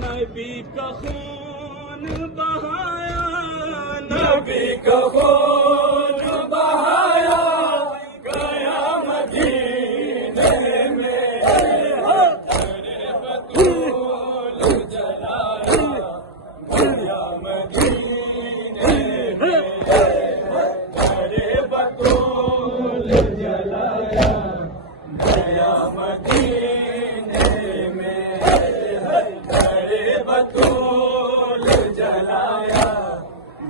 نبی کا خون بہایا، نبی کا خون بہایا گیا مدینے میں، درِ بطول جلایا گیا مدینے میں، درِ بطول جلایا گیا مدینے میں، درِ بطول جلایا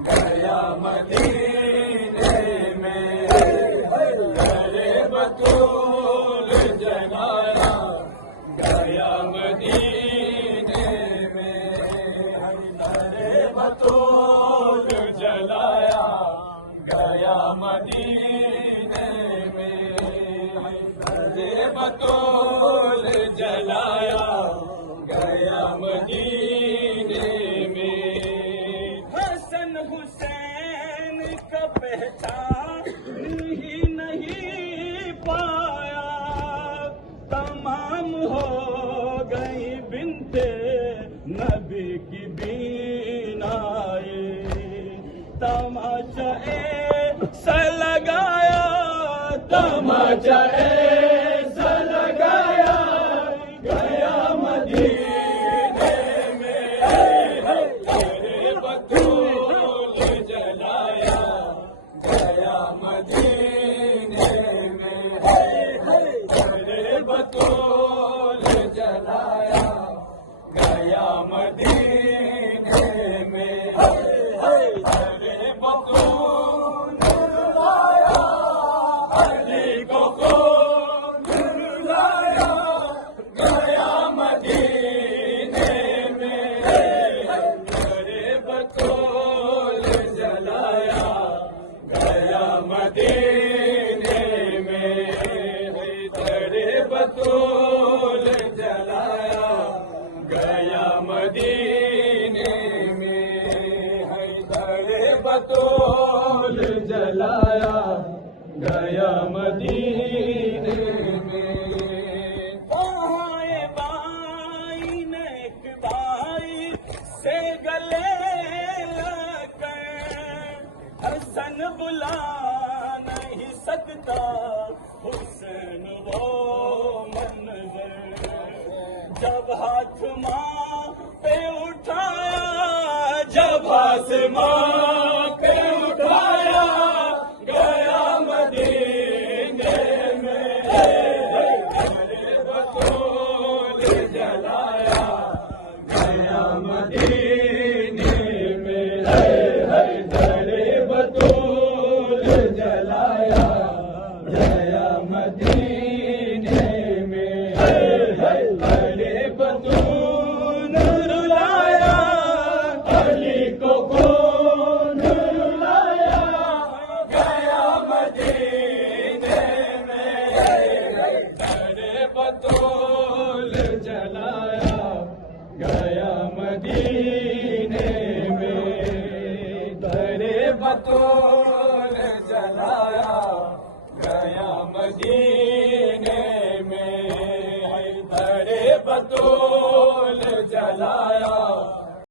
گیا مدینے میں، درِ بطول جلایا گیا مدینے میں، درِ بطول جلایا گیا مدینے میں، درِ بطول جلایا گیا مدینے میں۔ حسن حسین کا پہچان ہی نہیں پایا، تمام ہو گئی بنتے نبی کی بینائے، تماچا ایسا لگایا، تماچا ایسا لگایا گیا مدینے میں، درِ بطول جلایا گیا مدینے میں، درِ بطول جلایا گیا مدینے میں، درِ بطول جلایا علی کو خون رلایا گیا مدینے میں، درِ بطول جلایا گیا مدینے میں، درِ بطول جلایا گیا مدینے میں، درِ بطول جلایا گیا مدینے میں۔ بائیں بائی نیک بائی سے گلے لگ کر حسن بلا نہیں سکتا حسین وہ منظر، جب ہاتھ ماں پہ اٹھایا، جب آسمان پہ اٹھایا گیا مدینے میں، درِ بطول جلایا گیا مدینے میں، درِ بطول جلایا گیا مدینے میں، درِ بطول رلایا علی کو خون رلایا گیا مدینے میں، درِ بطول جلایا گیا مدینے میں، درِ بطول جلایا گیا مدینے میں، درِ بطول جلایا